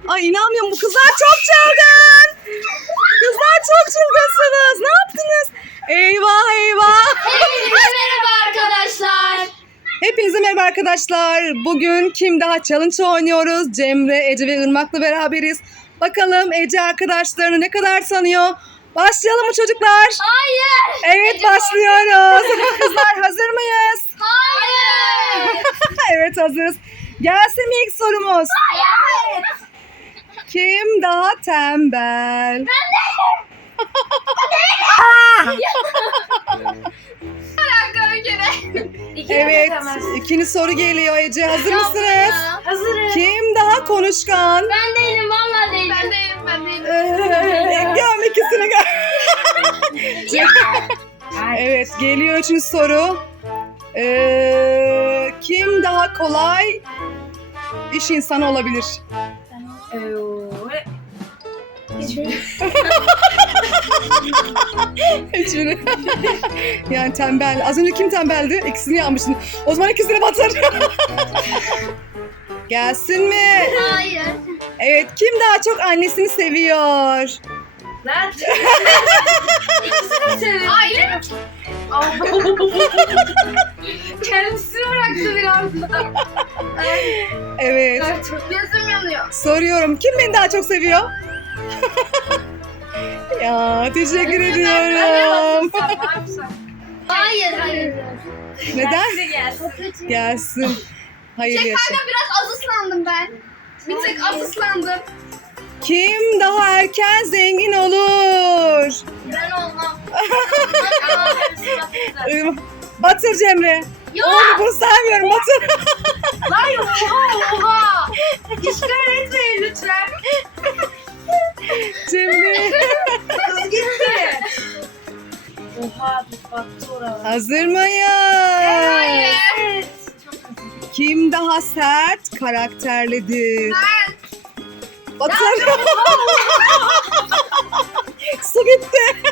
Ay inanmıyorum, bu kızlar çok çılgın. Kızlar çok çılgınsınız. Ne yaptınız? Eyvah eyvah. Hepinize merhaba arkadaşlar. Hepinize merhaba arkadaşlar. Bugün Kim Daha Challenge oynuyoruz. Cemre, Ece ve Irmak'la beraberiz. Bakalım Ece arkadaşlarını ne kadar tanıyor? Başlayalım mı çocuklar? Hayır. Evet, başlıyoruz. Kızlar hazır mıyız? Hayır. Evet, hazırız. Gelsin mi ilk sorumuz? Hayır. Kim daha tembel? Evet, ikinci soru geliyor Ece. Hazır mısınız? Hazırım. Kim daha konuşkan? Ben değilim, vallahi değilim. Ben değilim. Göm ikisini gör. Evet, geliyor üçüncü soru. Kim daha kolay iş insanı olabilir? Hiçbiri. Yani tembel. Az önce kim tembeldi? İkisini yapmışsın. O zaman ikisini batır. Gelsin mi? Hayır. Evet, kim daha çok annesini seviyor? Ben. İkisini de seviyorum. Hayır. Kendisi bıraktı biraz da. Evet. Gözüm yanıyor. Soruyorum. Kim beni daha çok seviyor? Ya teşekkür ediyorum. Hayır. Neden? Gelsin. Gelsin. Hayırlı yaşa. Biraz az ıslandım ben. Bir tek az ıslandım. Kim daha erken zengin olur? Ben olmam. Batır Cemre. Yok. Oğlum bunu saymıyorum, batır. Hayır, oha. İşgal etmeyin lütfen. Cemre. Kız gitti. Oha, battı oraya. Hazır mıyız? Hayır. Kim daha sert karakterlidir? Batır. Su gitti.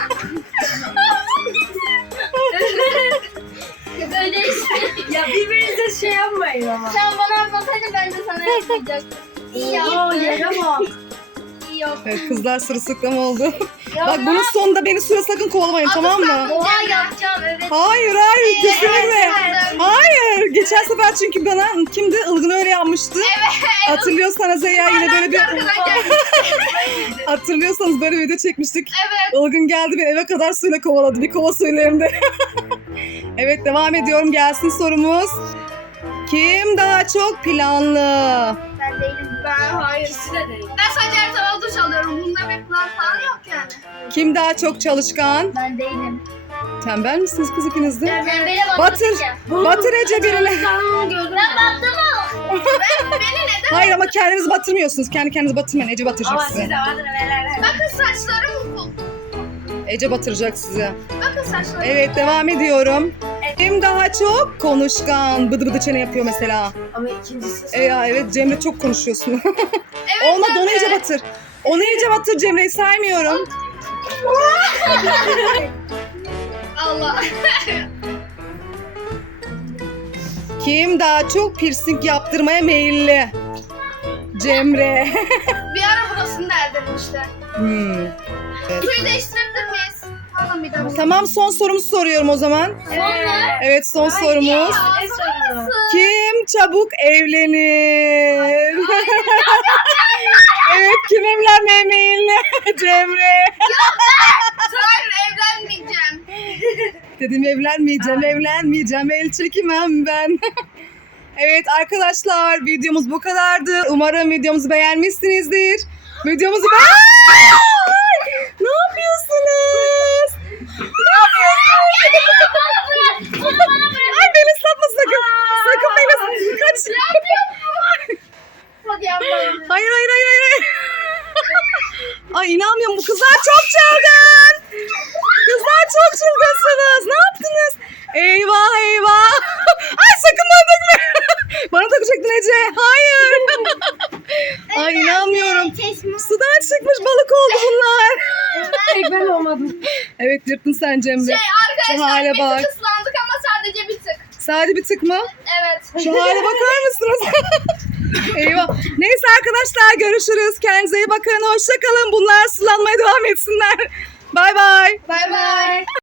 Böyle işte. Ya birbirinize şey yapmayın ama. Sen bana yapmasaydın ben de sana yapmayacaktım. İyi yaptın. Yere bak. İyi yaptın. Evet, kızlar sırılsıklam oldu. Bak bunun sonunda beni suya sakın kovalamayın, tamam mı? Oha yapacağım, evet. Hayır kesinlikle. Hayır. Geçen sefer çünkü bana kimdi? Ilgın öyle yapmıştı. Evet. Hatırlıyorsanız Zeya yine böyle bir... Hatırlıyorsanız böyle video çekmiştik. Evet. Ilgın geldi beni eve kadar suyla kovaladı. Bir kova suyla hem de. Evet, devam ediyorum. Gelsin sorumuz. Kim daha çok planlı? Ben değilim. Ben hayır. İkisi de değil. Ben sadece her sabah duş alıyorum. Bunda bir plan falan yok yani. Kim daha çok çalışkan? Ben değilim. Tembel misiniz kız ikiniz de? Ben beni Batır. Batır Ece birine. Ben battım o. Beni neden? Hayır ama kendinizi batırmıyorsunuz. Kendi kendinizi batırmayın. Ece batıracak sizi. Bakın saçlarım bu. Ece batıracak sizi. Bakın saçlarım. Evet, devam ediyorum. Kim daha çok konuşkan? Bıdı bıdı çene yapıyor mesela. Ama ikincisi. Ya evet, Cemre çok konuşuyorsun. Evet, Olmadı, onu iyice batır. Onu iyice batır, Cemre'yi saymıyorum. Allah. Kim daha çok piercing yaptırmaya meyilli? Cemre. Bir ara burasını derdim işte. Evet. Suyu değiştirebilir miyiz? Pardon, bir daha. Tamam, son sorumuzu soruyorum o zaman. Evet, son sorumuz. Kim çabuk evlenir? Evet, kim evlenmeye meyilli? Cemre. Hayır, evlenmeyeceğim. Dedim evlenmeyeceğim, el çekemem ben. Evet arkadaşlar, videomuz bu kadardı. Umarım videomuzu beğenmişsinizdir. Videomuzu Ne yapıyorsunuz? Ay beni ıslatma sakın. Sakın beni kaç. Hadi yapalım. Hayır. Ay inanmıyorum, bu kızlar çok çılgın. Kızlar çok çılgınsınız. Ne yaptınız? Eyvah. Ay sakın bana dökme. Bana dökecektin Ece. Hayır. Ay inanmıyorum. Sudan çıkmış balık oldu bunlar. Tek ben olmadım. Evet, yırttın sen Cemre. Şu hale Arkadaşlar bak. bir tık ıslandık ama sadece bir tık. Sadece bir tık mı? Evet. Şu hale bakar mısınız? Eyvah. Neyse arkadaşlar görüşürüz. Kendinize iyi bakın. Hoşça kalın. Bunlar sulanmaya devam etsinler. Bay bay. Bay bay.